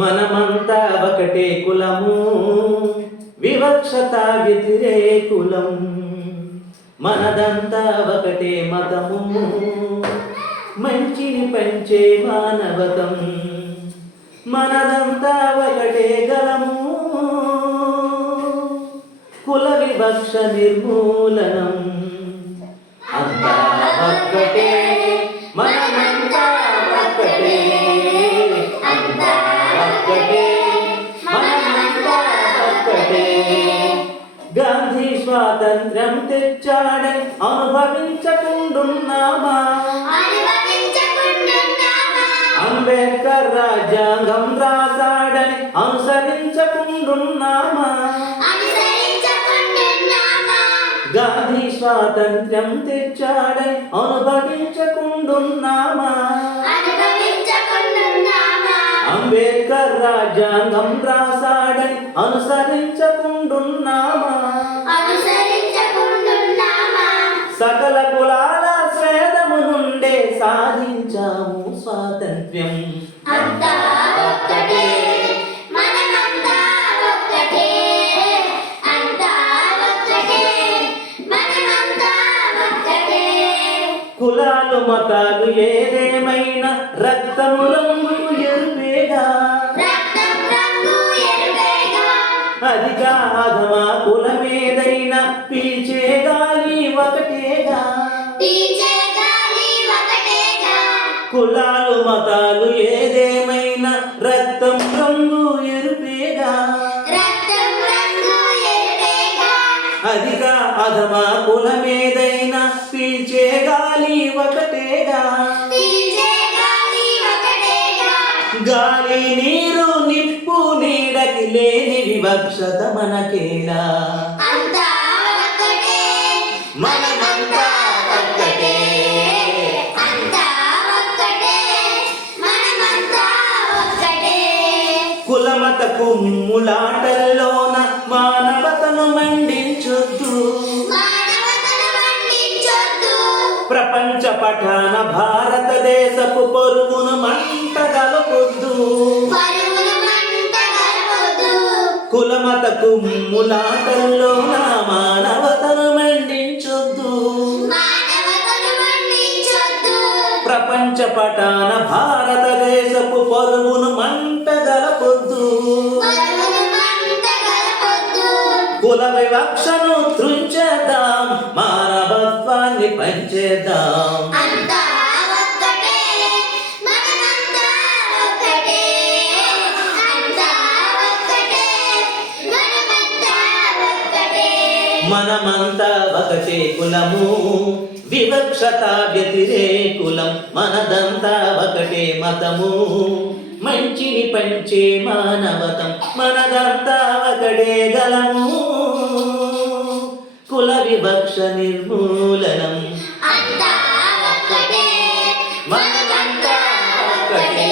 మనమంతా ఒకటే కులము, వివక్షత వ్యతిరేకులం. మనదంతా ఒకటే మతము, మంచిని పంచే మానవతం. మనదంతా ఒకటే గలము, కుల వివక్ష నిర్మూలనం. అంతా ఒక్కటే, మనమంతా ఒక్కటే, అంతా ఒక్కటే, మనమంతా ఒక్కటే. గాంధీ స్వాతంత్ర్యం తెచ్చాడని అనుభవించకుండున్నామా? అంబేద్కర్ రాజ్యాంగం రాశాడని అనుసరించకుండున్నామా? గాంధీ స్వాతంత్ర్యం తెచ్చాడని అనుభవించకుండున్నామా? అంబేద్కర్ రాజ్యాంగం రాశాడని అనుసరించకుండున్నామా? సకల కులాల స్వేదము నుండే సాధించాము స్వాతంత్ర్యం. అంతా ఒక్కటే, మనమంతా ఒక్కటే, అంతా ఒక్కటే, మనమంతా ఒక్కటే. కులాలు మతాలు ఏదేమైనా రక్తము రంగు ఎరుపేగా, రక్తం రంగు ఎరుపేగా. అదిగా అధమా కులమేదైనా పీల్చే గాలి ఒకటేగా, పీల్చే గాలి ఒకటేగా. కులాలు మతాలు ఏదేమైనా రక్తం రంగు ఎరుపేగా, రక్తం రంగు ఎరుపేగా. అదిగా అధమా కులమేదైనా పీల్చే గాలి ఒకటేగా. పీల్చే గాలి ఒకటేగా. గాలి నీరు నిప్పు నీడకి లేని వివక్షత మనకేలా. అంతా ఒక్కటే, మనమంతా ఒక్కటే, అంతా ఒక్కటే, మనమంతా ఒక్కటే. కులమత కుమ్ములాటల్లోన మానవతను మండించొద్దు, మానవతను మండించొద్దు. ప్రపంచ పఠాన భారతదేశపు పొరుగును మంట గలపొద్దు. పరుగులు మంట గలపొద్దు. కులమత కుమ్ములాటల్లోన మానవతను మండించొద్దు, మానవతను మండించొద్దు. ప్రపంచ పటాన భారతదేశపు పరుగును మంట గలపొద్దు. పరుగులు మంట గలపొద్దు. కుల వివక్షను త్రుంచేద్దాం, మానవత్వాన్ని పంచేద్దాం. అంతా ఒక్కటే, మనమంతా ఒక్కటే, అంతా ఒక్కటే, మనమంతా ఒక్కటే. మనమంతా ఒకటే కులము, వివక్షత వ్యతిరేకులం. మనదంతా ఒకటే మతము, మంచిని పంచే మానవతం. మనదంతా ఒకటే గలము, కుల వివక్ష నిర్మూలనం. అంతా ఒక్కటే, మనమంతా ఒక్కటే,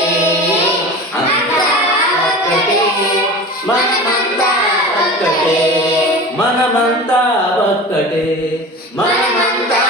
అంతా ఒక్కటే, మనమంతా ఒక్కటే, మనమంతా ఒక్కటే, మనమంతా